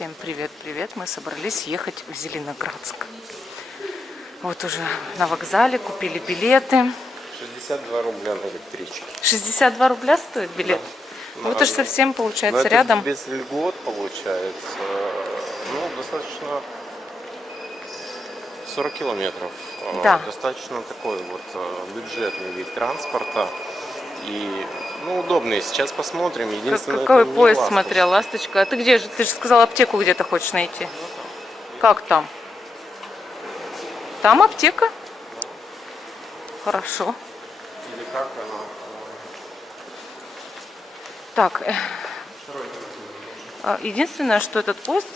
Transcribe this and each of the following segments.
Всем привет-привет! Мы собрались ехать в Зеленоградск. Вот уже на вокзале купили билеты. 62 рубля на электричке. 62 рубля стоит билет? Да. Ну, это же совсем получается это рядом. Без льгот получается. Ну, достаточно 40 километров. Да. Достаточно такой вот бюджетный вид транспорта. И, ну, удобный. Сейчас посмотрим. Единственное, Какой это не поезд «Ласточка». смотрел? Ласточка. А ты где же? Ты же сказал, аптеку где-то хочешь найти. Как там? Там аптека? Хорошо. Или как она? Так. Единственное, что этот поезд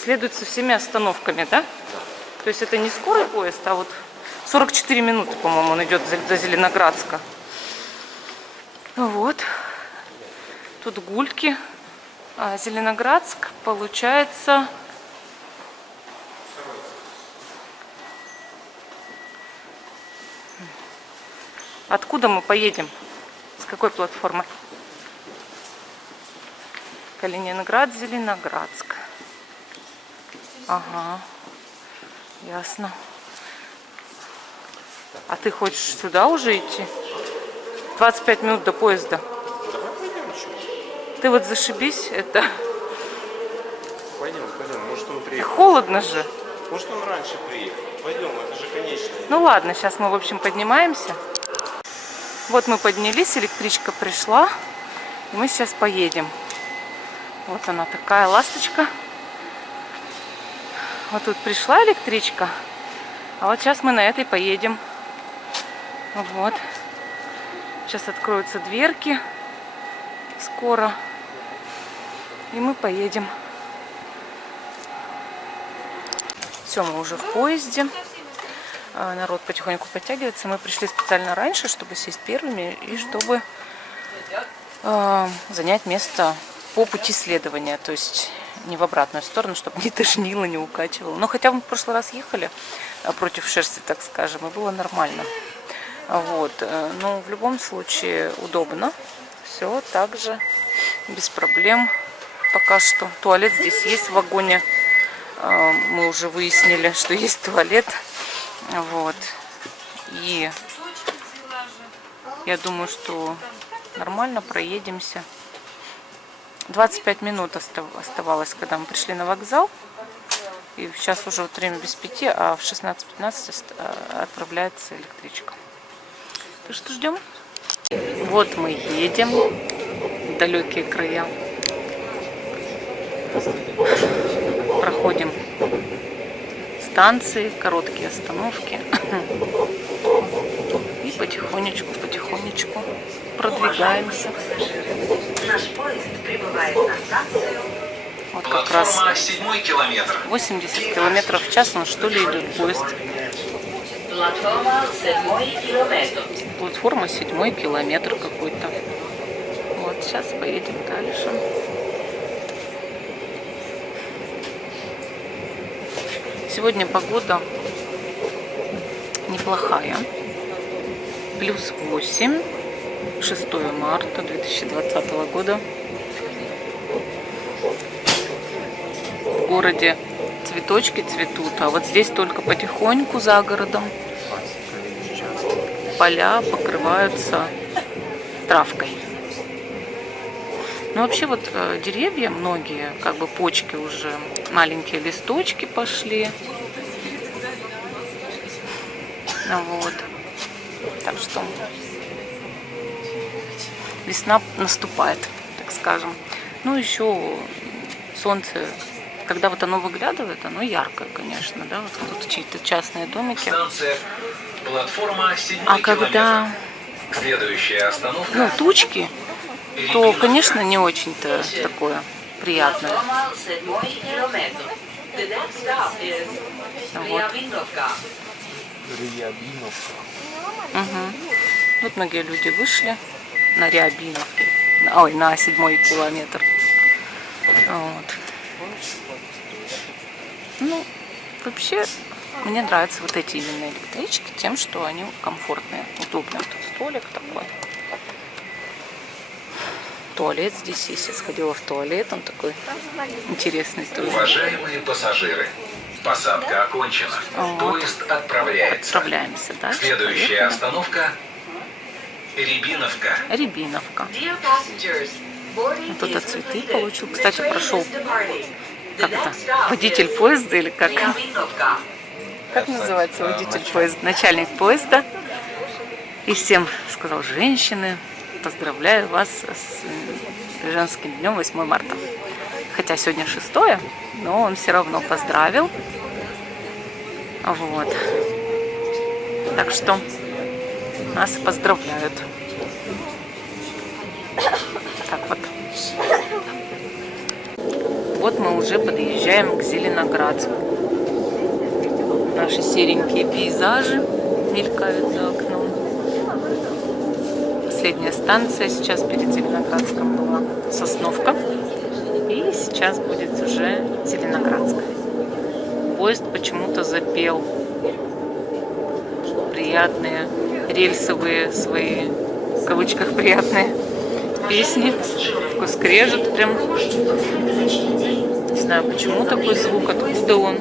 следует со всеми остановками, да? То есть это не скорый поезд, а вот 44 минуты, по-моему, он идет до Зеленоградска. Вот. Тут гульки. А Зеленоградск получается... Откуда мы поедем? С какой платформы? Калининград, Зеленоградск. Ага. Ясно. А ты хочешь сюда уже идти? 25 минут до поезда. Давай пойдем еще. Ты вот зашибись, это... Пойдем. Может, он приехал. Холодно же. Может, он раньше приехал. Пойдем, это же конечная. Ну ладно, сейчас мы, в общем, поднимаемся. Вот мы поднялись, электричка пришла. И мы сейчас поедем. Вот она такая ласточка. Вот тут пришла электричка. А вот сейчас мы на этой поедем. Вот. Сейчас откроются дверки. Скоро. И мы поедем. Все, мы уже в поезде. Народ потихоньку подтягивается. Мы пришли специально раньше, чтобы сесть первыми и чтобы занять место по пути следования. То есть не в обратную сторону, чтобы не тошнило, не укачивало. Но хотя мы в прошлый раз ехали против шерсти, так скажем, и было нормально. Вот. Но в любом случае удобно. Все так же, без проблем. Пока что туалет здесь есть в вагоне. Мы уже выяснили, что есть туалет. Вот. И я думаю, что нормально проедемся. 25 минут оставалось, когда мы пришли на вокзал. И сейчас уже вот время без 5, а в 16:15 отправляется электричка. Так что ждем. Вот мы едем в далекие края. Проходим станции, короткие остановки. И потихонечку продвигаемся. Наш поезд прибывает на станцию. Вот как раз Платформа 7 километр. 80 километров в час, он что ли идет поезд. Платформа 7 километр. Платформа 7 километр какой-то. Вот сейчас поедем дальше. Сегодня погода неплохая. Плюс 8. 6 марта 2020 года. В городе цветочки цветут, а вот здесь только потихоньку за городом поля покрываются травкой. Ну вообще вот деревья многие, как бы почки уже, маленькие листочки пошли. Вот. Так что весна наступает, так скажем. Ну еще солнце, когда вот оно выглядывает, оно яркое, конечно, да, вот тут чьи-то частные домики. Станция платформа 7 А километр. когда Следующая остановка. тучки, то, конечно, не очень-то такое приятное. Платформа 7 километр. The next stop is Вот. Рябиновка. Угу. Вот многие люди вышли на Рябиновке, ой, на 7 километр. Вот. Ну, вообще, мне нравятся вот эти именно электрички тем, что они комфортные, удобные. Тут столик такой. туалет здесь есть. Я сходила в туалет, он такой интересный тоже. Уважаемые пассажиры, посадка окончена. Вот. Поезд отправляется. Отправляемся дальше. Следующая Поехали. остановка Рябиновка. Рябиновка. Dear passengers, boarding Кто-то is цветы completed. получил. The Кстати, train прошел is departing. The как-то next stop водитель is поезда или как? Рябиновка. Как называется водитель поезда? Начальник поезда. И всем сказал: женщины, поздравляю вас с женским днем 8 марта. Хотя сегодня 6, но он все равно поздравил. Вот. Так что нас и поздравляют. Так вот. Вот мы уже подъезжаем к Зеленоградску. Наши серенькие пейзажи мелькают за окном. Последняя станция сейчас перед Зеленоградском была Сосновка. И сейчас будет уже Зеленоградская. Поезд почему-то запел приятные рельсовые свои, в кавычках, приятные песни. Такой скрежет прям. Не знаю, почему такой звук, откуда он.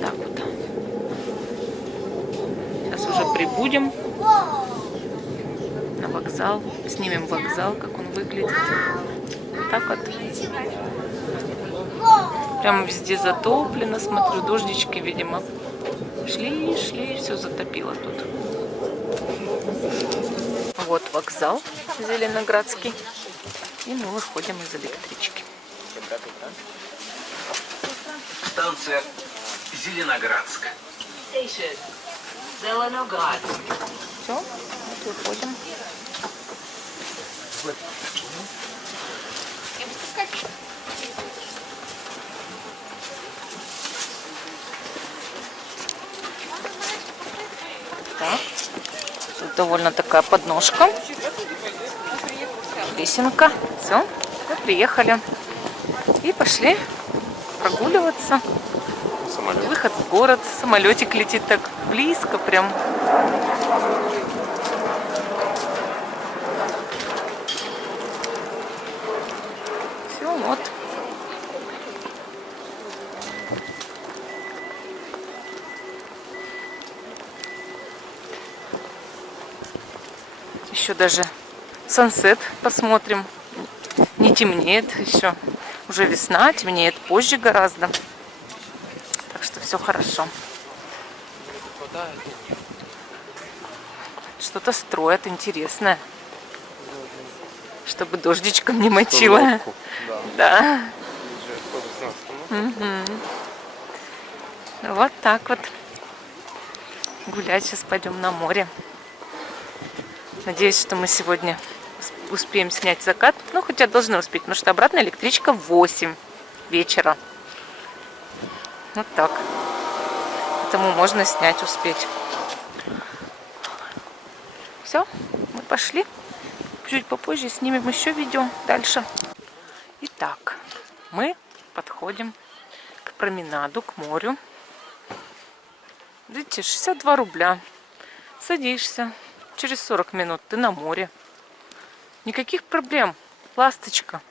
Так вот. Сейчас уже прибудем на вокзал. Снимем вокзал, как он выглядит. Так вот. Прям везде затоплено. Смотрю, дождички, видимо, шли, все затопило тут. Вот вокзал Зеленоградский. И мы выходим из электрички. Станция Зеленоградск. Station. Zelenograd. Все, вот выходим. Так. Тут довольно такая подножка. Лесенка. Все, приехали. И пошли прогуливаться. Самолет. Выход в город. Самолетик летит так близко прям. Все, вот. Еще даже сансет посмотрим. Не темнеет еще. Уже весна, темнеет позже гораздо. Так что все хорошо. Что-то строят интересное. Чтобы дождичком не мочило. Установку, Да. да. Вот так вот. Гулять сейчас пойдем на море. Надеюсь, что мы сегодня успеем снять закат. Ну, хотя должны успеть, потому что обратная электричка в 8 вечера. Вот так. Поэтому можно снять, успеть. Все, мы пошли. Чуть попозже снимем еще видео дальше. Итак, мы подходим к променаду, к морю. Видите, 62 рубля. Садишься. Через 40 минут ты на море. Никаких проблем. Ласточка.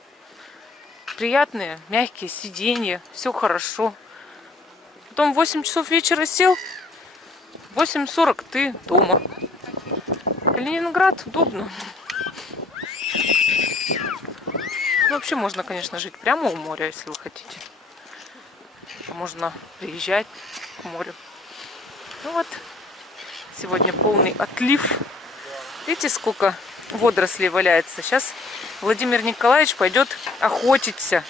Приятные, мягкие сиденья. Все хорошо. Потом в 8 часов вечера сел. В 8:40 ты дома. Калининград удобно. Вообще можно, конечно, жить прямо у моря, если вы хотите. Можно приезжать к морю. Ну вот. Сегодня полный отлив. Видите, сколько водорослей валяется. Сейчас Владимир Николаевич пойдет охотиться.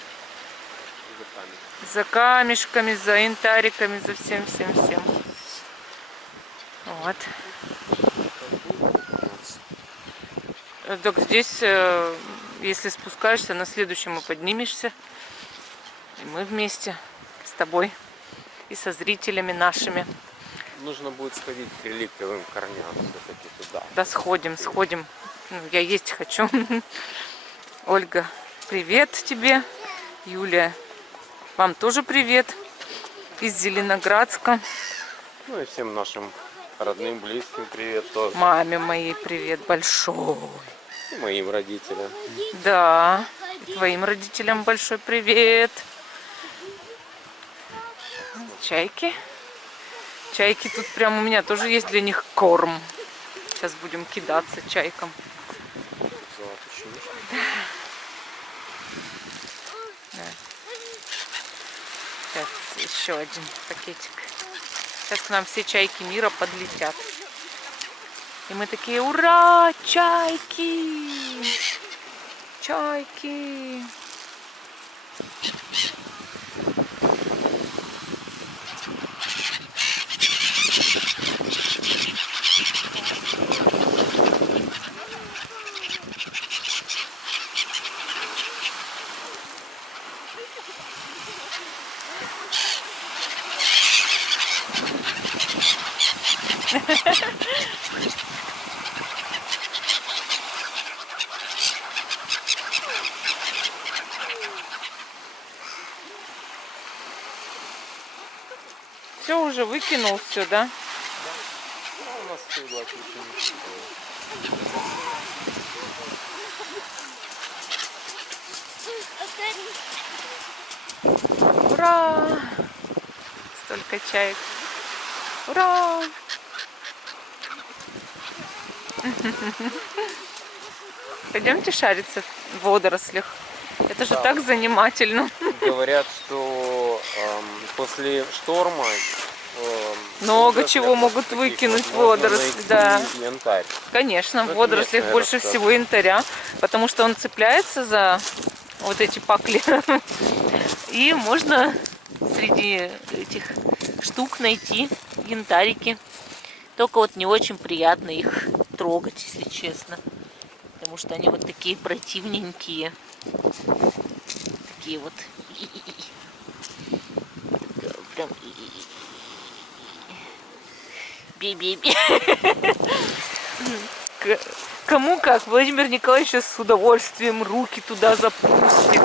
За камешками, за янтариками, за всем. Вот. Так здесь, если спускаешься, на следующем и поднимешься. И мы вместе с тобой и со зрителями нашими. Нужно будет сходить к реликтовым корням все-таки туда. Да, сходим. Ну, я есть хочу. Ольга, привет тебе. Юлия, вам тоже привет. Из Зеленоградска. Ну и всем нашим Родным, близким привет тоже. Маме моей привет большой. И моим родителям. Да, и твоим родителям большой привет. Чайки. Чайки тут прям у меня тоже есть для них корм. Сейчас будем кидаться чайкам. Да. Сейчас еще один пакетик. Сейчас к нам все чайки мира подлетят. И мы такие, ура, чайки! Чайки! Все уже выкинул, все, да? У нас все Ура! Столько чаек. Ура! Пойдемте шариться в водорослях. Это же так занимательно. Говорят, что после шторма Много водоросли чего могут таких выкинуть вот можно водоросли, найти да. Янтарь. Конечно, в это водорослях местное больше рассказывают. всего янтаря, потому что он цепляется за вот эти пакли. И можно среди этих штук найти янтарики. Только вот не очень приятно их трогать, если честно. Потому что они вот такие противненькие. Такие вот. Прям. Би-би-би. Кому как. Владимир Николаевич сейчас с удовольствием руки туда запустит.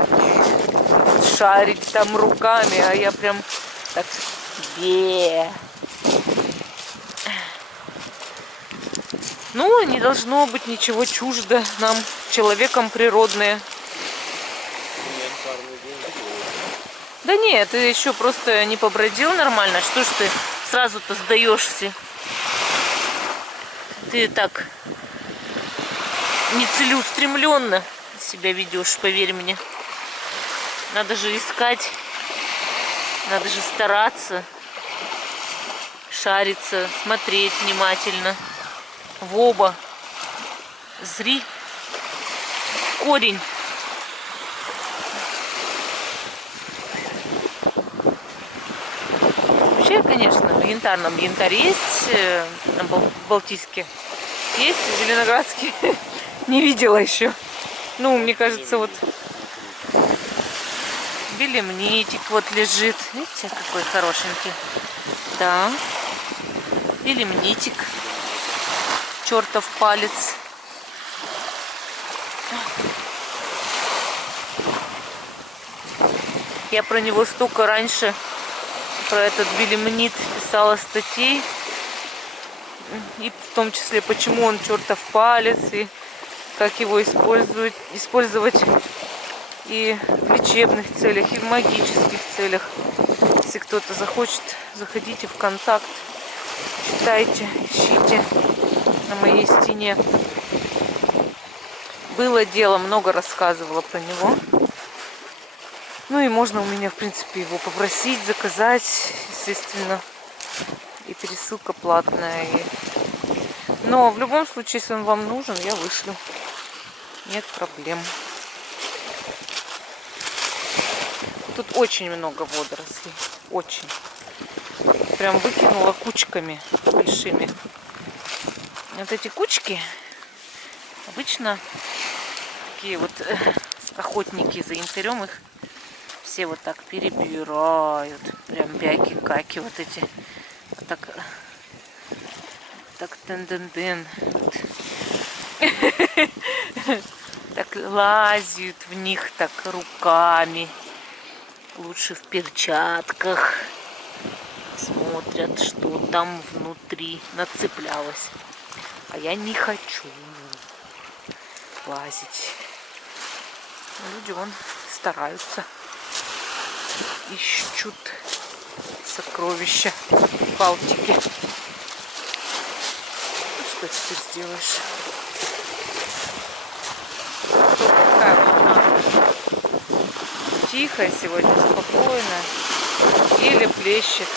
Шарить там руками, а я прям так себе. Ну, не должно быть ничего чуждо нам, человеком природное. Да нет, ты еще просто не побродил нормально. Что ж ты сразу-то сдаешься? Ты так нецелеустремленно себя ведешь, поверь мне. Надо же искать, надо же стараться, шариться, смотреть внимательно. В оба. Зри. Корень. Вообще, конечно, в янтарном янтарь есть, на Балтийске есть, в Зеленоградске не видела еще. Ну, мне кажется, вот белемнитик вот лежит. Видите, какой хорошенький. Да. Белемнитик. Чертов палец. Я про него столько раньше, про этот белемнит, писала статей. И в том числе, почему он чертов палец, и как его использовать и в лечебных целях, и в магических целях. Если кто-то захочет, заходите в контакт, читайте, ищите на моей стене. Было дело, много рассказывала про него. Ну и можно у меня, в принципе, его попросить, заказать, естественно. И пересылка платная. Но в любом случае, если он вам нужен, я вышлю. Нет проблем. Тут очень много водорослей. Очень. Прям выкинула кучками большими. Вот эти кучки обычно такие вот охотники за янтарем их все вот так перебирают. Прям бяки-каки вот эти. Вот так тен-ден-ден. Вот. Так лазят в них так руками. Лучше в перчатках. Смотрят, что там внутри нацеплялось. А я не хочу лазить. Люди вон стараются. Ищут сокровища Балтики. Ну, что теперь сделаешь? Такая волна. Тихая сегодня, спокойная. Еле плещет.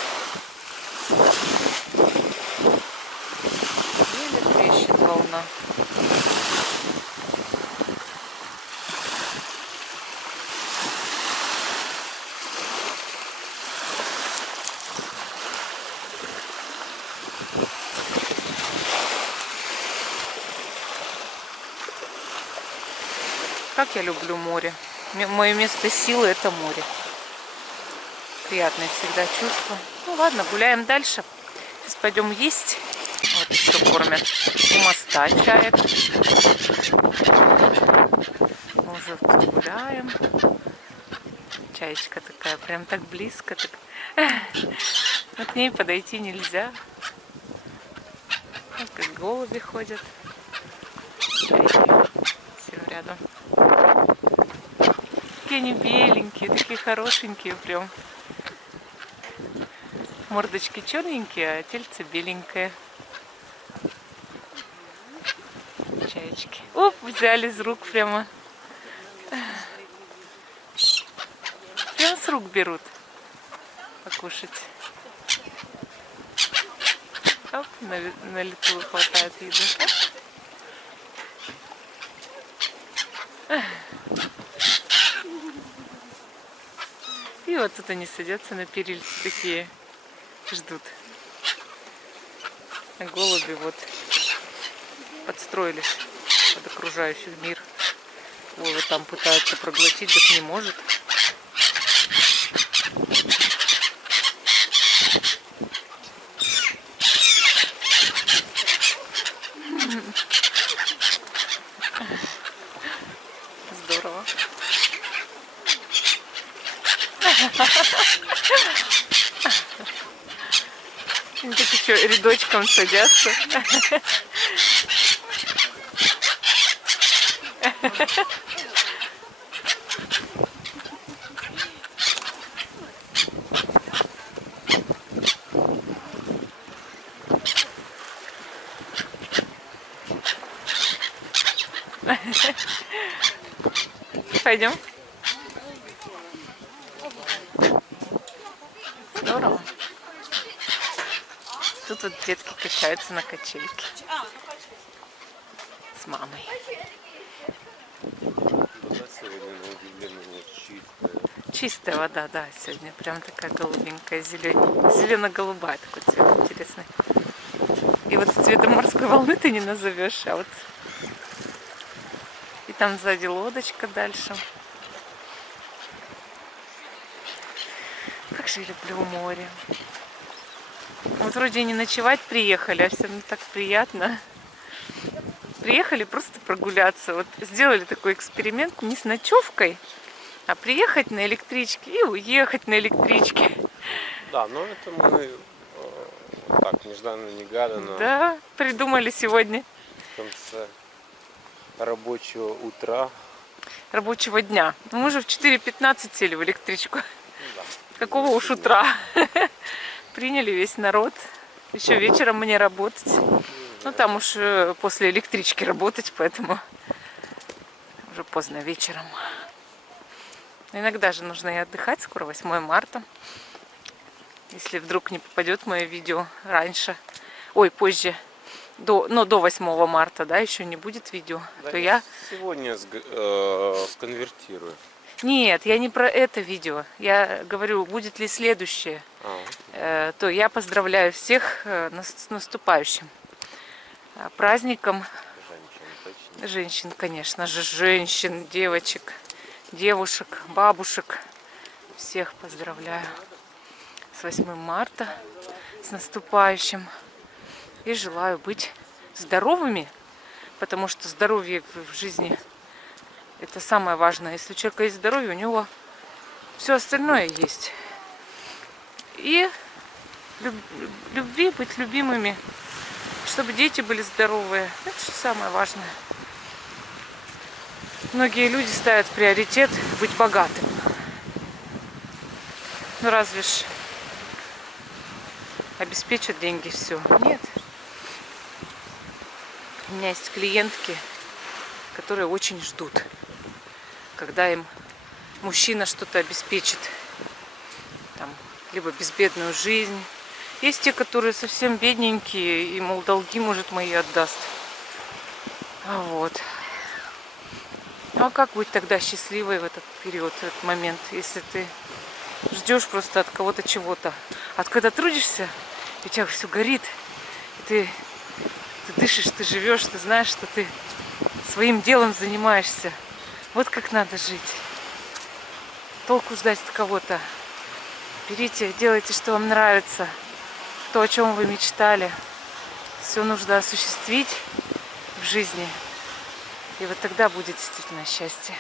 Еле плещет волна. Как я люблю море. Мое место силы — это море. Приятное всегда чувство. Ну ладно, гуляем дальше. Сейчас пойдем есть. Вот еще кормят. У моста чаек. Мы уже гуляем. Чаечка такая, прям так близко. Так... Но к ней подойти нельзя. Вот как голуби ходят. Чайки. Все рядом. Такие они беленькие, такие хорошенькие прям. Мордочки черненькие, а тельце беленькое. Чаечки. Оп, взяли из рук прямо. Прям с рук берут покушать. Оп, на лету хватает еды. И вот тут они садятся на перильце такие, ждут. А голуби вот подстроились под окружающий мир. Ой, вот там пытаются проглотить, так не может. Здорово. Они так еще рядочком садятся. Пойдем. Здорово. Тут вот детки качаются на качельке с мамой. Вода сегодня, на удивление, чистая. Чистая вода, да, сегодня прям такая голубенькая, зелено-голубая такой цвет интересный. И вот цветом морской волны ты не назовешь, а вот и там сзади лодочка дальше. Как же я люблю море. Вот вроде и не ночевать приехали, а все равно так приятно. Приехали просто прогуляться. Вот сделали такой эксперимент не с ночевкой, а приехать на электричке и уехать на электричке. Да, но это мы так, нежданно-негаданно. Да, придумали сегодня. В конце рабочего утра. Рабочего дня. Мы уже в 4:15 сели в электричку. Да. Какого уж утра. Приняли весь народ. Еще вечером мне работать. Ну там уж после электрички работать, поэтому уже поздно вечером. Иногда же нужно и отдыхать. Скоро 8 марта. Если вдруг не попадет мое видео раньше, ой, позже, до 8 марта, да, еще не будет видео, Да, то я... сегодня сконвертирую. Нет, я не про это видео. Я говорю, будет ли следующее. То я поздравляю всех с наступающим праздником. Женщин, конечно же, женщин, девочек, девушек, бабушек. Всех поздравляю с 8 марта, с наступающим. И желаю быть здоровыми, потому что здоровье в жизни — это самое важное. Если у человека есть здоровье, у него все остальное есть. И любви, быть любимыми, чтобы дети были здоровые. Это же самое важное. Многие люди ставят в приоритет быть богатым. Ну разве ж обеспечат деньги все? Нет. У меня есть клиентки, которые очень ждут, когда им мужчина что-то обеспечит. Там, либо безбедную жизнь. Есть те, которые совсем бедненькие, и, мол, долги, может, мои отдаст. Вот. А как быть тогда счастливой в этот период, в этот момент, если ты ждешь просто от кого-то чего-то? А когда трудишься, у тебя все горит, и ты дышишь, ты живешь, ты знаешь, что ты своим делом занимаешься. Вот как надо жить. Толку ждать от кого-то. Берите, делайте, что вам нравится, то, о чем вы мечтали. Все нужно осуществить в жизни. И вот тогда будет действительно счастье.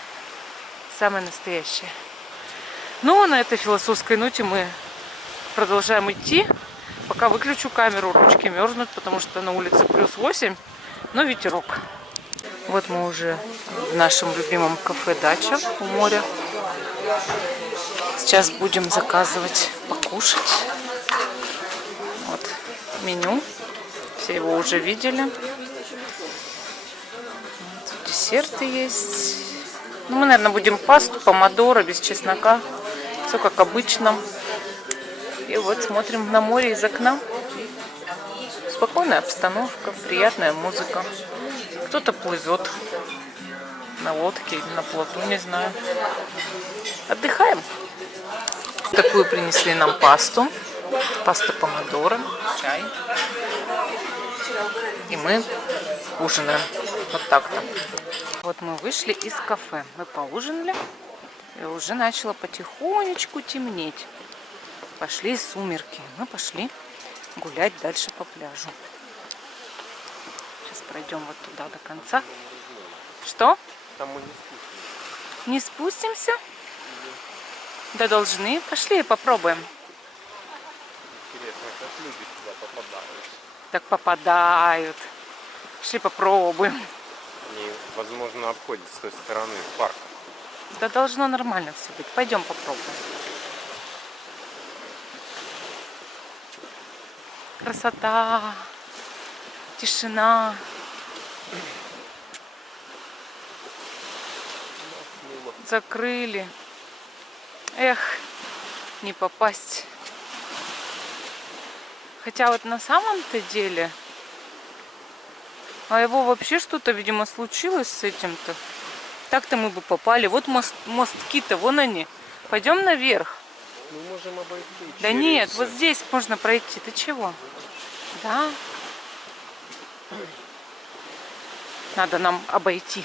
Самое настоящее. Ну, на этой философской ноте мы продолжаем идти. Пока выключу камеру, ручки мерзнут, потому что на улице +8, но ветерок. Вот мы уже в нашем любимом кафе «Дача» у моря. Сейчас будем заказывать покушать. Вот меню. Все его уже видели. Тут десерты есть. Ну, мы, наверное, будем пасту, помодоро, без чеснока. Все как обычно. И вот смотрим на море из окна. Спокойная обстановка, приятная музыка. Кто-то плывет на лодке или на плоту, не знаю. Отдыхаем. Такую принесли нам пасту. Паста помодоро, чай. И мы ужинаем. Вот так-то. Вот мы вышли из кафе. Мы поужинали. И уже начало потихонечку темнеть. Пошли сумерки. Мы пошли гулять дальше по пляжу. Сейчас пройдем вот туда до конца. Что? Там мы Не спустимся? Да должны. Пошли попробуем. интересно, как люди туда попадают. Так попадают. Пошли попробуем. Они, возможно, обходят с той стороны парка. Да должно нормально все быть. Пойдем попробуем. Красота. Тишина. Закрыли. Эх, не попасть. Хотя вот на самом-то деле, а его вообще что-то, видимо, случилось с этим-то. Так-то мы бы попали. Вот мостки-то, вон они. Пойдем наверх. Мы можем обойти. Да через- нет, вот здесь можно пройти. Ты чего? Да. Надо нам обойти.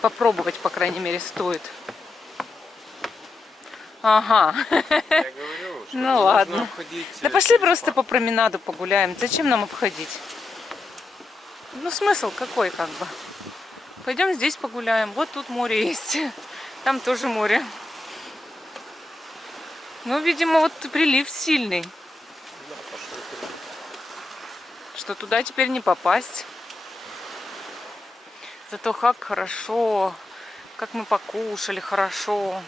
Попробовать, по крайней мере, стоит. Ага. Я говорю, что Ну нужно ладно. обходить, Да пошли просто по променаду погуляем. Зачем нам обходить? Ну смысл какой, как бы. Пойдем здесь погуляем. Вот тут море есть. Там тоже море. Ну, видимо, вот прилив сильный. Да, пошли. Что туда теперь не попасть. Зато как хорошо. Как мы покушали хорошо.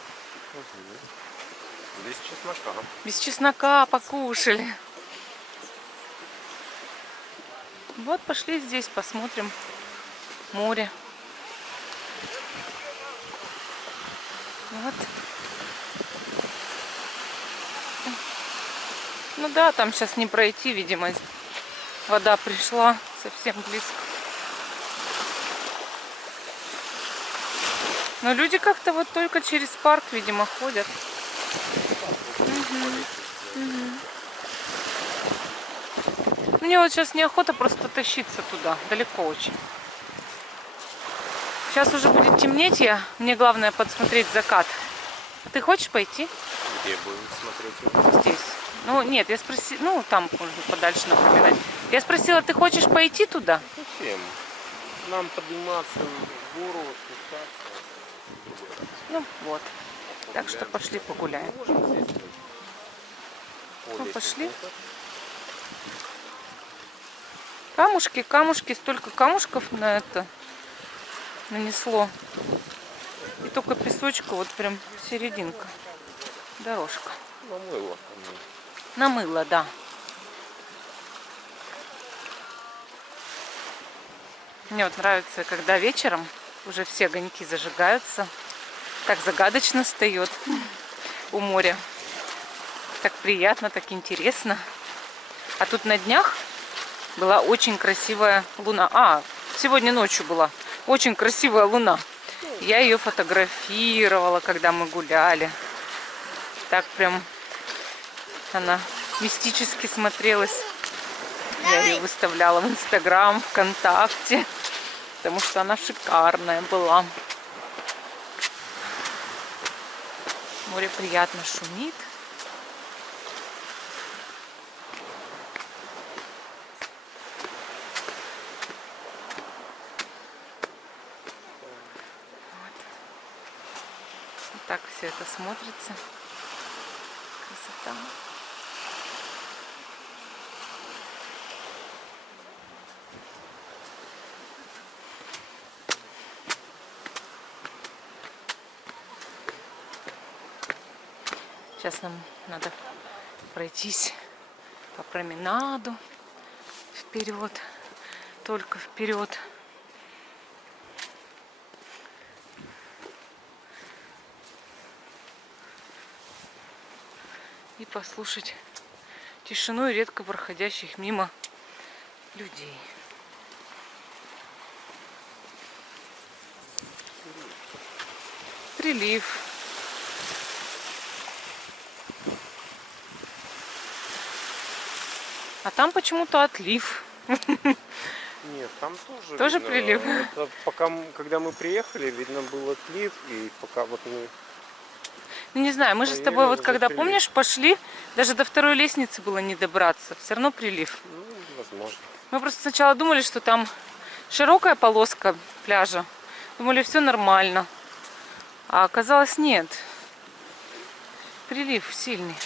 Без чеснока. Без чеснока покушали. Вот пошли здесь посмотрим море. Вот. Ну да, там сейчас не пройти, видимо. Вода пришла совсем близко. Но люди как-то вот только через парк, видимо, ходят. Мне вот сейчас неохота просто тащиться туда, далеко очень. Сейчас уже будет темнеть, мне главное подсмотреть закат. Ты хочешь пойти? Где будем смотреть? Здесь. Ну нет, я спросила, ну там можно подальше напоминать. Я спросила, ты хочешь пойти туда? Совсем. Нам подниматься в гору, спускаться. Ну вот. Так что пошли погуляем. Ну, пошли. Камушки, камушки, столько камушков на это нанесло. И только песочку, вот прям серединка. Дорожка. Намыло. Намыло, да. Мне вот нравится, когда вечером уже все огоньки зажигаются. Так загадочно встает у моря. Так приятно, так интересно. А тут на днях была очень красивая луна. Сегодня ночью была очень красивая луна. Я ее фотографировала, когда мы гуляли. Так прям она мистически смотрелась. Я ее выставляла в Инстаграм, ВКонтакте, потому что она шикарная была. Море приятно шумит. Вот так все это смотрится. Красота. Сейчас нам надо пройтись по променаду вперед, только вперед. И послушать тишину и редко проходящих мимо людей. Прилив. А там почему-то отлив. Нет, там тоже. Тоже видно, прилив? Это когда мы приехали, видно был отлив, и пока вот мы. Ну не знаю, мы же с тобой вот когда, помнишь, пошли, даже до второй лестницы было не добраться. Все равно прилив. Ну, возможно. Мы просто сначала думали, что там широкая полоска пляжа. Думали, все нормально. А оказалось, нет. Прилив сильный.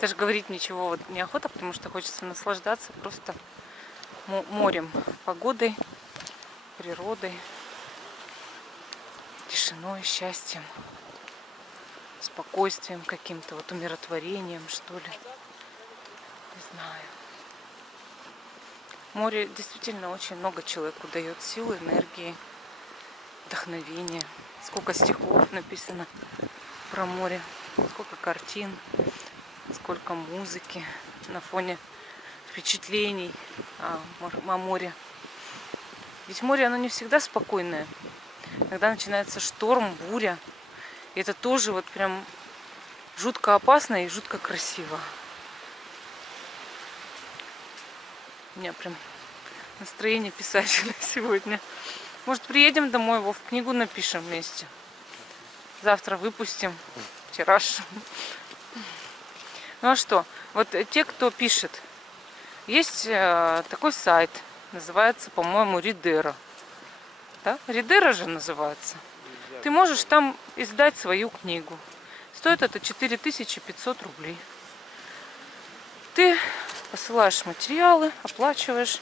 Даже говорить ничего вот неохота, потому что хочется наслаждаться просто морем, погодой, природой, тишиной, счастьем, спокойствием каким-то, вот умиротворением, что ли. Не знаю. Море действительно очень много человеку дает силы, энергии, вдохновения. Сколько стихов написано про море, сколько картин. Сколько музыки на фоне впечатлений о море. Ведь море, оно не всегда спокойное. Когда начинается шторм, буря, и это тоже вот прям жутко опасно и жутко красиво. У меня прям настроение писательное сегодня. Может, приедем домой, Вов, книгу напишем вместе. Завтра выпустим тираж. Ну а что, вот те, кто пишет, есть такой сайт, называется, по-моему, Ридера. Да? Ридера же называется. Ты можешь там издать свою книгу. Стоит это 4500 рублей. Ты посылаешь материалы, оплачиваешь,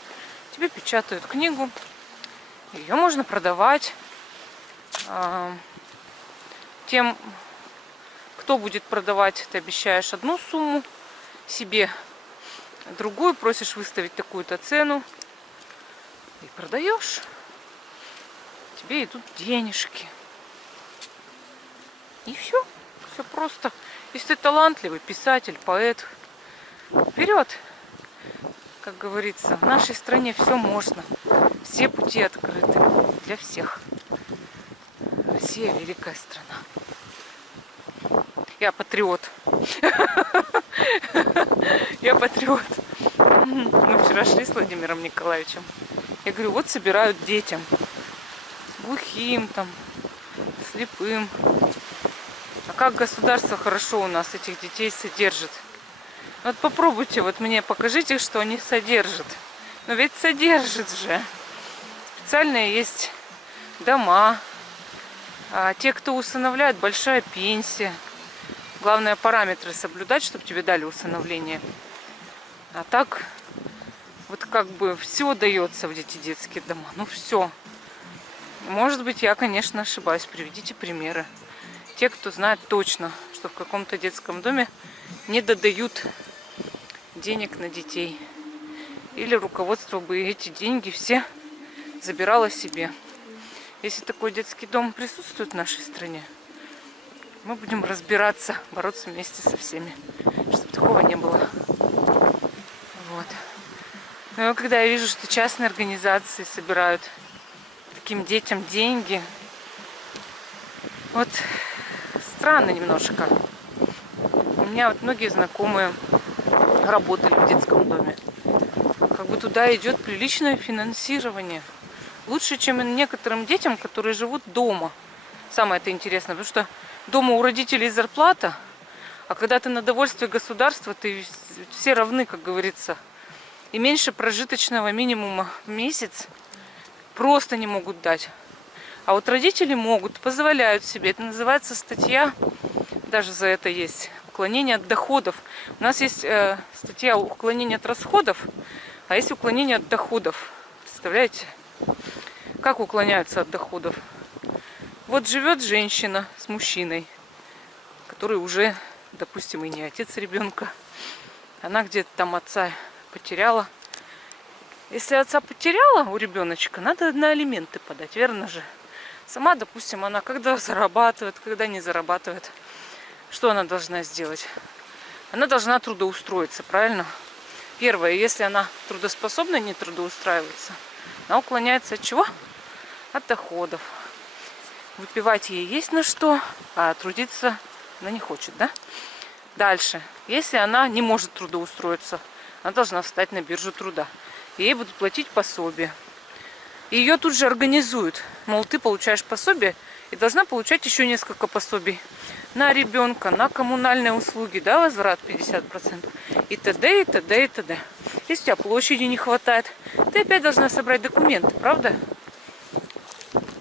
тебе печатают книгу. Ее можно продавать тем, кто будет продавать, ты обещаешь одну сумму, себе другую, просишь выставить такую-то цену. И продаешь. Тебе идут денежки. И все. Все просто. Если ты талантливый писатель, поэт, вперед! Как говорится, в нашей стране все можно. Все пути открыты для всех. Россия великая страна. Я патриот. Я патриот. Мы вчера шли с Владимиром Николаевичем. Я говорю, вот собирают детям. Глухим там, слепым. А как государство хорошо у нас этих детей содержит. Вот попробуйте, вот мне покажите, что они содержат. Но ведь содержит же. Специальные есть дома. А те, кто усыновляет, большая пенсия. Главное параметры соблюдать, чтобы тебе дали усыновление. А так, вот как бы все дается в эти детские дома. Ну все. Может быть, я, конечно, ошибаюсь. Приведите примеры. Те, кто знает точно, что в каком-то детском доме не додают денег на детей. Или руководство бы эти деньги все забирало себе. Если такой детский дом присутствует в нашей стране, мы будем разбираться, бороться вместе со всеми, чтобы такого не было. Вот. Но когда я вижу, что частные организации собирают таким детям деньги, вот странно немножко. У меня вот многие знакомые работали в детском доме. Как бы туда идет приличное финансирование. Лучше, чем некоторым детям, которые живут дома. Самое это интересное, потому что дома у родителей зарплата, а когда ты на довольствие государства, ты все равны, как говорится. И меньше прожиточного минимума в месяц просто не могут дать. А вот родители могут, позволяют себе. Это называется статья, даже за это есть, уклонение от доходов. У нас есть статья уклонение от расходов, а есть уклонение от доходов. Представляете? Как уклоняются от доходов? Вот живет женщина с мужчиной, который уже, допустим, и не отец ребенка. Она где-то там отца потеряла. Если отца потеряла у ребеночка, надо на алименты подать, верно же? Сама, допустим, она когда зарабатывает, когда не зарабатывает, что она должна сделать? Она должна трудоустроиться, правильно? Первое, если она трудоспособна, не трудоустраивается, она уклоняется от чего? От доходов. Выпивать ей есть на что, а трудиться она не хочет, да? Дальше. Если она не может трудоустроиться, она должна встать на биржу труда. Ей будут платить пособие. И ее тут же организуют. Мол, ты получаешь пособие и должна получать еще несколько пособий. На ребенка, на коммунальные услуги, да, возврат 50%. И т.д., и т.д., и т.д. Если у тебя площади не хватает, ты опять должна собрать документы, правда?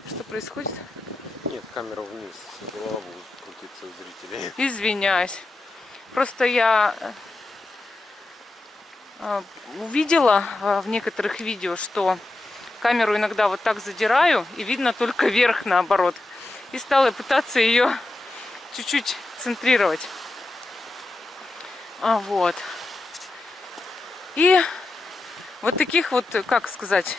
Что происходит? Нет, камера вниз, голова будет крутиться у зрителей. Извиняюсь. Просто я увидела в некоторых видео, что камеру иногда вот так задираю, и видно только верх наоборот. И стала пытаться ее чуть-чуть центрировать. Вот. И вот таких вот, как сказать,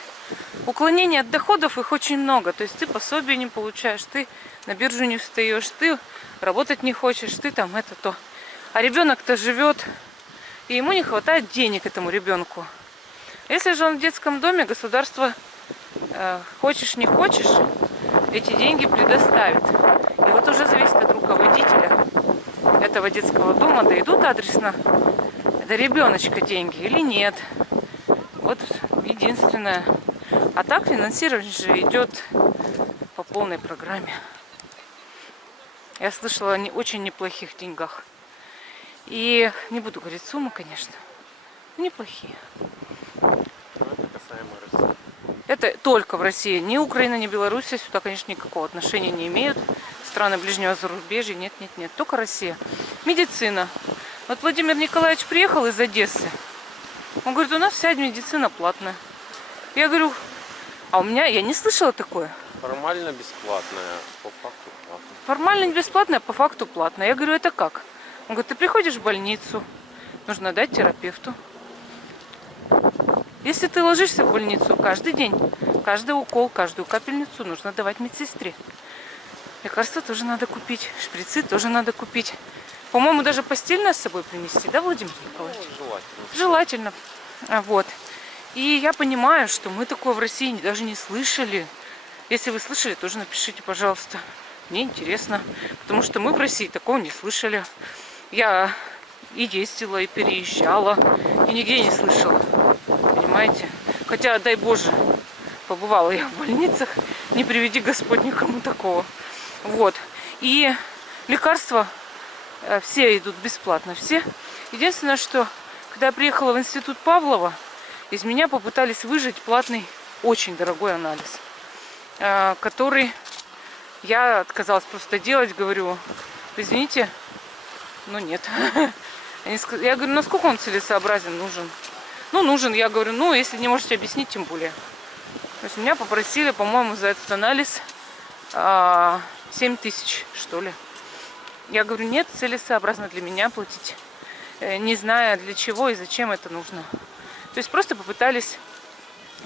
уклонений от доходов, их очень много. То есть ты пособие не получаешь, ты на биржу не встаешь, ты работать не хочешь, ты там это то. А ребенок-то живет, и ему не хватает денег этому ребенку. Если же он в детском доме, государство, хочешь не хочешь, эти деньги предоставит. И вот уже зависит от руководителя этого детского дома, дойдут адресно до ребеночка деньги или нет. Вот единственное. А так финансирование же идет по полной программе. Я слышала о очень неплохих деньгах. И не буду говорить суммы, конечно. Неплохие. Это касаемо России. Это только в России. Ни Украина, ни Беларусь сюда, конечно, никакого отношения не имеют. Страны ближнего зарубежья. Нет, нет, нет. Только Россия. Медицина. Вот Владимир Николаевич приехал из Одессы. Он говорит, у нас вся медицина платная. Я говорю, а у меня, я не слышала такое. Формально бесплатная, по факту платная. Формально не бесплатно, а по факту платно. Я говорю, это как? Он говорит, ты приходишь в больницу, нужно дать терапевту. Если ты ложишься в больницу каждый день, каждый укол, каждую капельницу нужно давать медсестре. Лекарства тоже надо купить, шприцы тоже надо купить. По-моему, даже постельное с собой принести, да, Владимир Николаевич? Желательно. Желательно. Вот. И я понимаю, что мы такое в России даже не слышали. Если вы слышали, тоже напишите, пожалуйста. Мне интересно. Потому что мы в России такого не слышали. Я и ездила, и переезжала, и нигде не слышала. Понимаете? Хотя, дай Боже, побывала я в больницах. Не приведи Господь никому такого. Вот. И лекарства все идут бесплатно. Все. Единственное, что когда я приехала в институт Павлова, из меня попытались выжать платный, очень дорогой анализ, который я отказалась просто делать. Говорю, извините, но нет. Я говорю, насколько он целесообразен, нужен? Ну, нужен. Я говорю, ну, если не можете объяснить, тем более. То есть меня попросили, по-моему, за этот анализ 7 тысяч, что ли. Я говорю, нет, целесообразно для меня платить, не зная для чего и зачем это нужно. То есть просто попытались,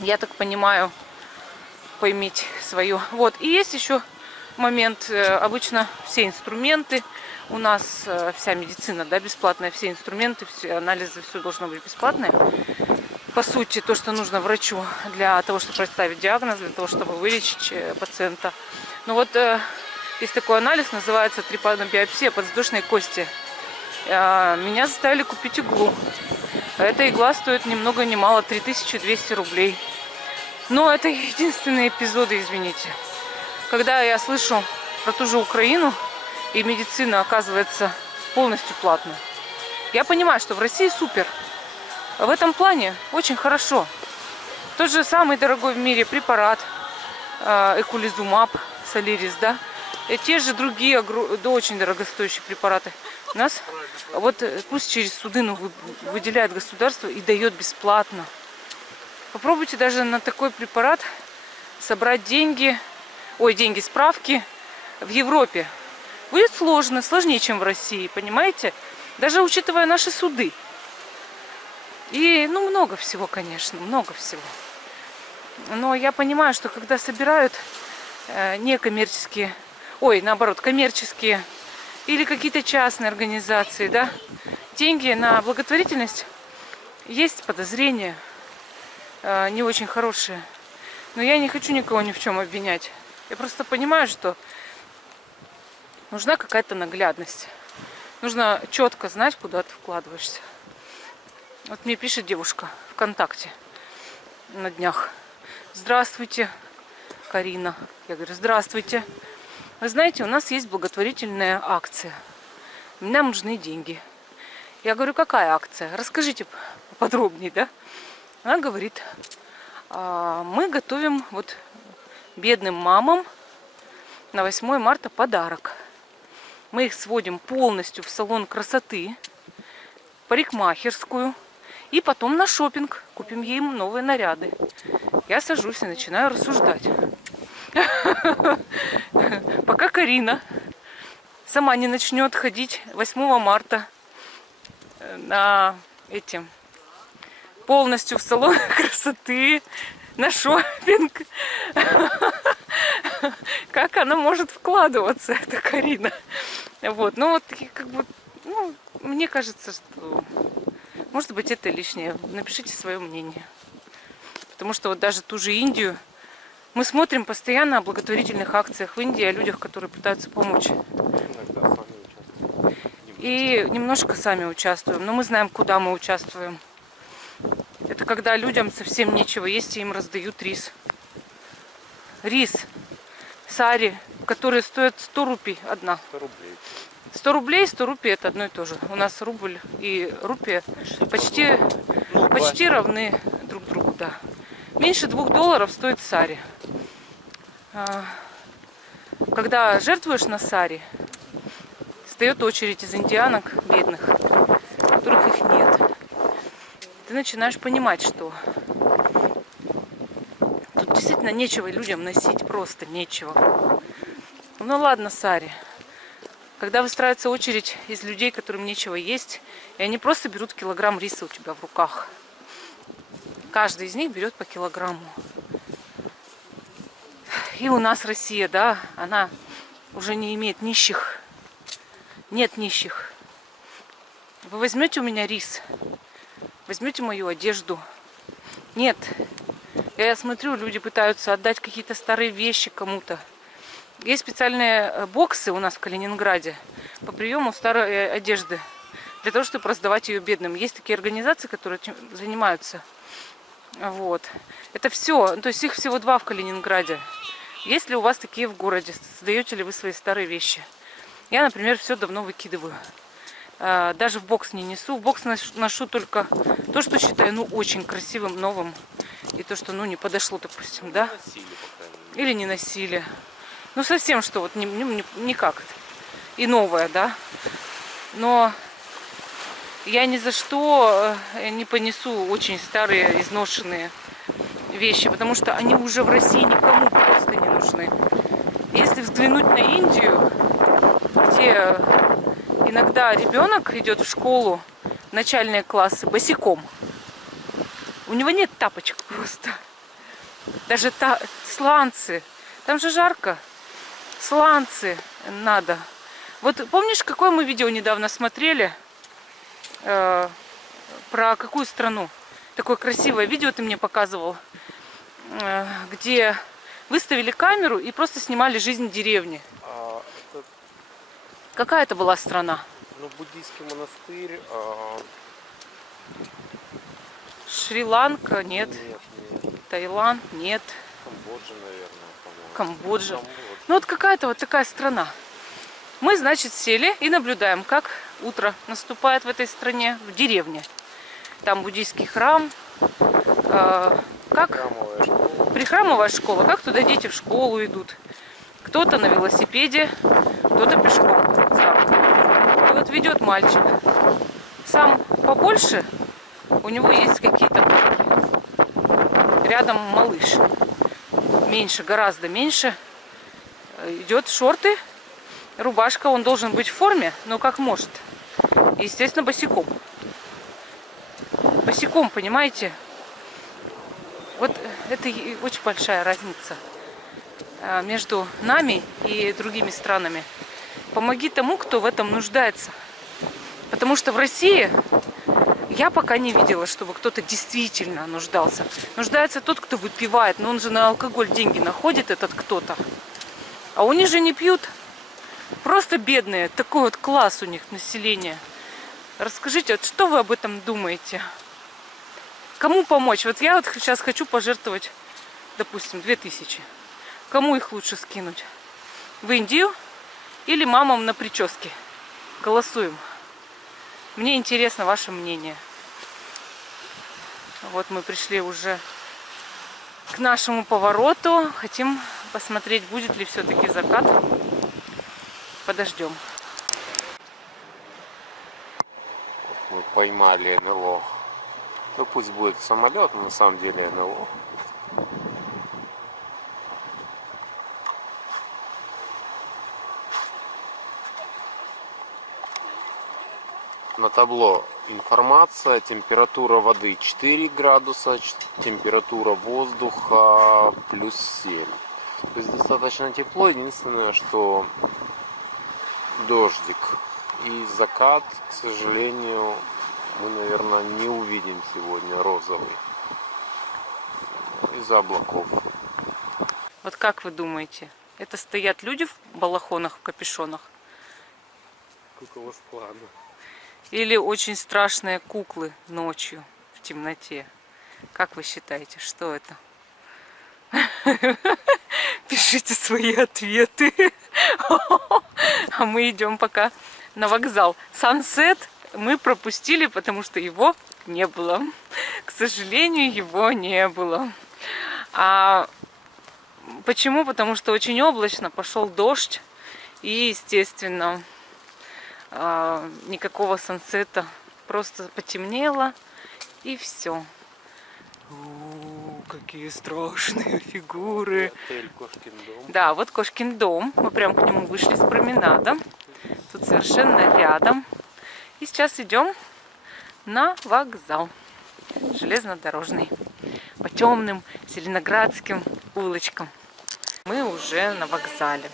я так понимаю, поиметь свое. Вот. И есть еще момент, обычно все инструменты, у нас вся медицина, да, бесплатная, все инструменты, все анализы, все должно быть бесплатное. По сути, то, что нужно врачу для того, чтобы поставить диагноз, для того, чтобы вылечить пациента. Ну вот, есть такой анализ, называется трепанобиопсия подвздошной кости. Меня заставили купить иглу. Эта игла стоит ни много ни мало 3200 рублей. Но это единственные эпизоды, извините. Когда я слышу про ту же Украину, и медицина оказывается полностью платной. Я понимаю, что в России супер. В этом плане очень хорошо. Тот же самый дорогой в мире препарат экулизумаб, солирис, да? И те же другие да, очень дорогостоящие препараты. У нас вот пусть через судыну выделяет государство и дает бесплатно. Попробуйте даже на такой препарат собрать деньги, справки в Европе. Будет сложно, сложнее, чем в России, понимаете? Даже учитывая наши суды. И, ну, много всего, конечно, много всего. Но я понимаю, что когда собирают некоммерческие, наоборот, коммерческие или какие-то частные организации, да, деньги на благотворительность, есть подозрения не очень хорошие. Но я не хочу никого ни в чем обвинять. Я просто понимаю, что нужна какая-то наглядность. Нужно четко знать, куда ты вкладываешься. Вот мне пишет девушка ВКонтакте на днях. Здравствуйте, Карина. Я говорю, здравствуйте. Вы знаете, у нас есть благотворительная акция. Мне нужны деньги. Я говорю, какая акция? Расскажите подробнее, да? Она говорит, мы готовим вот бедным мамам на 8 марта подарок. Мы их сводим полностью в салон красоты, парикмахерскую, и потом на шопинг. Купим ей новые наряды. Я сажусь и начинаю рассуждать. Пока Карина сама не начнет ходить 8 марта на полностью в салон красоты, на шопинг. Как она может вкладываться, эта Карина? Вот, ну вот, как бы, ну, мне кажется, что, может быть, это лишнее. Напишите свое мнение. Потому что вот даже ту же Индию мы смотрим постоянно о благотворительных акциях в Индии, о людях, которые пытаются помочь. И немножко сами участвуем, но мы знаем, куда мы участвуем. Это когда людям совсем нечего есть, и им раздают рис. Рис, сари, которые стоят 100 рупий одна. 100 рублей. 100 рублей, 100 рупий это одно и то же. У нас рубль и рупия почти равны друг другу, да. Меньше $2 стоит сари. Когда жертвуешь на сари, встает очередь из индианок бедных, у которых их нет. Ты начинаешь понимать, что тут действительно действительно нечего людям носить, просто нечего. Ну ладно, Сари. Когда выстраивается очередь из людей, которым нечего есть, и они просто берут килограмм риса у тебя в руках. Каждый из них берет по килограмму. И у нас Россия, да, она уже не имеет нищих. Нет нищих. Вы возьмете у меня рис, возьмете мою одежду. Нет. Я смотрю, люди пытаются отдать какие-то старые вещи кому-то. Есть специальные боксы у нас в Калининграде по приему старой одежды, для того, чтобы раздавать ее бедным. Есть такие организации, которые этим занимаются. Вот. Это все. То есть их всего 2 в Калининграде. Есть ли у вас такие в городе? Сдаете ли вы свои старые вещи? Я, например, все давно выкидываю. Даже в бокс не несу. В бокс ношу только то, что считаю, ну, очень красивым, новым. И то, что, ну, не подошло, допустим, да? Или не носили. Ну, совсем что, вот никак. И новое, да? Но я ни за что не понесу очень старые, изношенные вещи, потому что они уже в России никому просто не нужны. Если взглянуть на Индию, где иногда ребенок идет в школу, начальные классы, босиком. У него нет тапочек просто. Даже сланцы. Там же жарко. Сланцы надо. Вот помнишь, какое мы видео недавно смотрели? Про какую страну? Такое красивое видео ты мне показывал. Где выставили камеру и просто снимали жизнь деревни. Какая это была страна? Ну, буддийский монастырь. Шри-Ланка? Нет. Нет. Таиланд? Нет. Камбоджа, наверное, по-моему. Камбоджа. Ну вот какая-то вот такая страна. Мы, значит, сели и наблюдаем, как утро наступает в этой стране, в деревне. Там буддийский храм. Как прихрамовая школа. Как туда дети в школу идут. Кто-то на велосипеде, кто-то пешком. И вот ведет мальчик. Сам побольше, у него есть какие-то блоки. Рядом малыш. Меньше, гораздо меньше. Идет шорты, рубашка. Он должен быть в форме, но как может. Естественно, босиком. Босиком, понимаете? Вот это очень большая разница между нами и другими странами. Помоги тому, кто в этом нуждается. Потому что в России я пока не видела, чтобы кто-то действительно нуждался. Нуждается тот, кто выпивает, но он же на алкоголь деньги находит, этот кто-то. А у них же не пьют. Просто бедные. Такой вот класс у них населения. Расскажите, вот что вы об этом думаете? Кому помочь? Вот я вот сейчас хочу пожертвовать, допустим, 2000. Кому их лучше скинуть? В Индию или мамам на прическе? Голосуем. Мне интересно ваше мнение. Вот мы пришли уже к нашему повороту. Хотим посмотреть, будет ли все-таки закат. Подождем. Мы поймали НЛО. Ну пусть будет самолет, но на самом деле НЛО. На табло информация: температура воды 4 градуса, температура воздуха плюс 7. То есть достаточно тепло. Единственное, что дождик и закат, к сожалению, мы, наверное, не увидим сегодня розовый из-за облаков. Вот как вы думаете, это стоят люди в балахонах, в капюшонах? Кукла склада. Или очень страшные куклы ночью в темноте? Как вы считаете, что это? Пишите свои ответы. А мы идем пока на вокзал. Сансет мы пропустили, потому что его не было. К сожалению, его не было. А почему? Потому что очень облачно, пошел дождь. И, естественно, никакого сансета. Просто потемнело и все. какие страшные фигуры. Отель Кошкин дом. Да, вот Кошкин дом. Мы прям к нему вышли с променада. Тут совершенно рядом. И сейчас идем на вокзал железнодорожный. По темным зеленоградским улочкам. Мы уже на вокзале.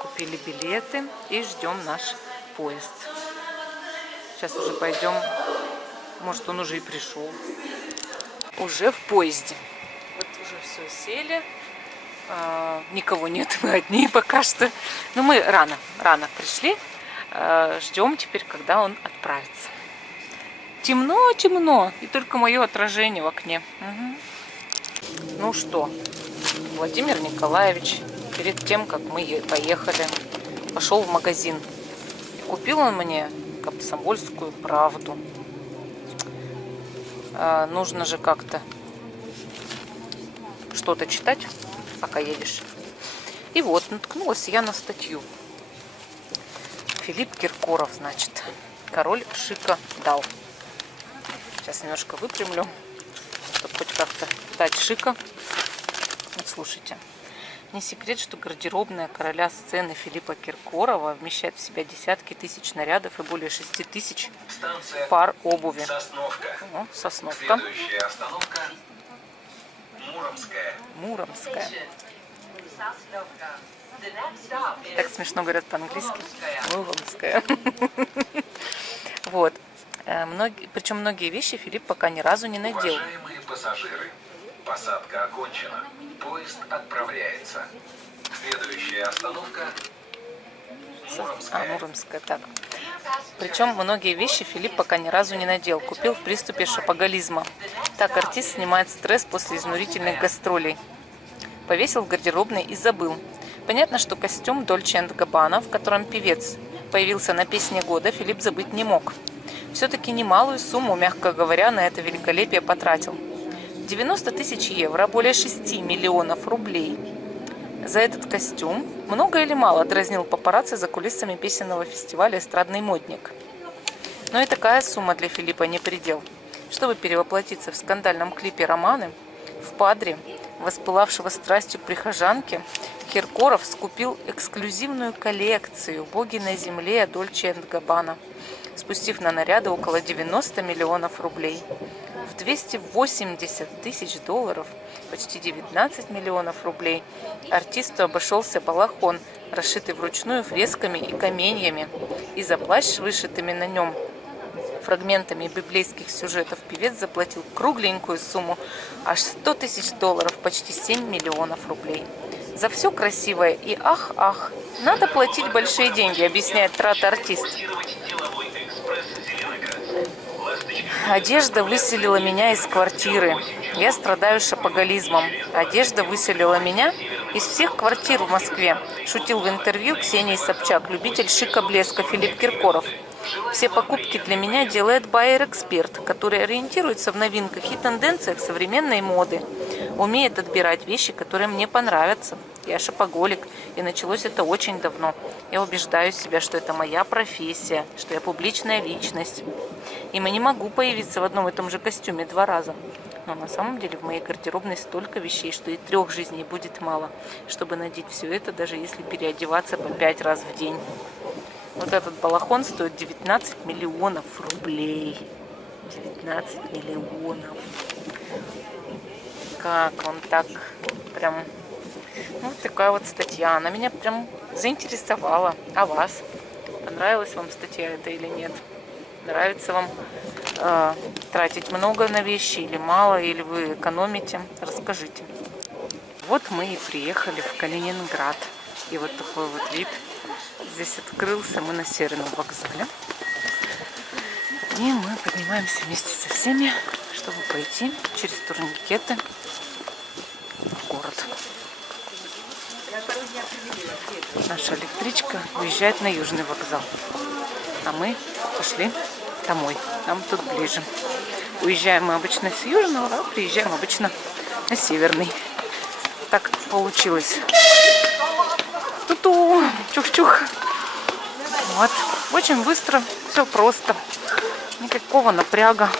Купили билеты и ждем наш поезд. Сейчас уже пойдем. Может, он уже и пришел. Уже в поезде. Вот уже все сели. Никого нет, мы одни пока что. Но мы рано пришли. Ждем теперь, когда он отправится. Темно, темно. И только мое отражение в окне. Угу. Ну что, Владимир Николаевич перед тем, как мы поехали, пошел в магазин. Купил он мне «Комсомольскую правду». Нужно же как-то что-то читать, пока едешь. И вот, наткнулась я на статью. Филипп Киркоров, значит, король шика дал. Сейчас немножко выпрямлю, чтобы хоть как-то дать шика. Вот слушайте. Не секрет, что гардеробная короля сцены Филиппа Киркорова вмещает в себя десятки тысяч нарядов и более 6 тысяч пар обуви. Сосновка. О, Сосновка. Следующая остановка Муромская. Муромская. The next stop is Так смешно говорят по-английски. Муромская. Вот. Причем многие вещи Филипп пока ни разу не надел. Уважаемые пассажиры, посадка окончена. Поезд отправляется. Следующая остановка Муромская. Муромская, так. Причем многие вещи Филипп пока ни разу не надел. Купил в приступе шопоголизма. Так артист снимает стресс после изнурительных гастролей. Повесил в гардеробной и забыл. Понятно, что костюм Дольче энд Габбана, в котором певец появился на песне года, Филипп забыть не мог. Все-таки немалую сумму, мягко говоря, на это великолепие потратил. 90 тысяч евро, более 6 миллионов рублей. За этот костюм много или мало дразнил папарацци за кулисами песенного фестиваля «Эстрадный модник». Но и такая сумма для Филиппа не предел. Чтобы перевоплотиться в скандальном клипе «Романы», в падре, воспылавшего страстью прихожанки, Киркоров скупил эксклюзивную коллекцию «Боги на земле» Дольче энд Габбана, спустив на наряды около 90 миллионов рублей. В 280 тысяч долларов, почти 19 миллионов рублей, артисту обошелся балахон, расшитый вручную фресками и каменьями, и за плащ с вышитыми на нем фрагментами библейских сюжетов певец заплатил кругленькую сумму, аж 100 тысяч долларов, почти 7 миллионов рублей. За все красивое и ах, надо платить большие деньги, объясняет трат-артист. Одежда выселила меня из квартиры. Я страдаю шопоголизмом. Одежда выселила меня из всех квартир в Москве. Шутил в интервью Ксении Собчак, любитель шика-блеска Филипп Киркоров. Все покупки для меня делает байер-эксперт, который ориентируется в новинках и тенденциях современной моды. Умеет отбирать вещи, которые мне понравятся. Я шопоголик, и началось это очень давно. Я убеждаю себя, что это моя профессия, что я публичная личность. И я не могу появиться в одном и том же костюме 2 раза. Но на самом деле в моей гардеробной столько вещей, что и 3 жизней будет мало, чтобы надеть все это, даже если переодеваться по 5 раз в день. Вот этот балахон стоит 19 миллионов рублей. 19 миллионов. Как он так прям... Ну, вот такая вот статья. Она меня прям заинтересовала. А вас? Понравилась вам статья эта или нет? Нравится вам тратить много на вещи или мало? Или вы экономите? Расскажите. Вот мы и приехали в Калининград. И вот такой вот вид здесь открылся. Мы на Северном вокзале. И мы поднимаемся вместе со всеми, чтобы пойти через турникеты в город. Наша электричка уезжает на Южный вокзал. А мы пошли домой. Нам тут ближе. Уезжаем мы обычно с Южного, а приезжаем обычно на Северный. Так получилось. Ту-ту! Чух-чух! Вот. Очень быстро, все просто. Никакого напряга.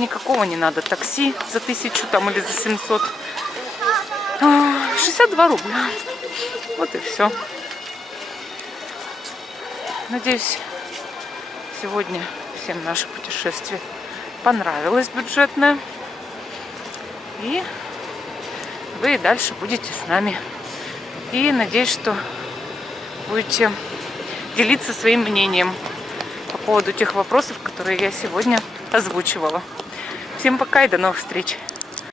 никакого не надо. Такси за 1000 там или за 700. 62 рубля. Вот и все. Надеюсь, сегодня всем наше путешествие понравилось бюджетное. И вы и дальше будете с нами. И надеюсь, что будете делиться своим мнением по поводу тех вопросов, которые я сегодня озвучивала. Всем пока и до новых встреч!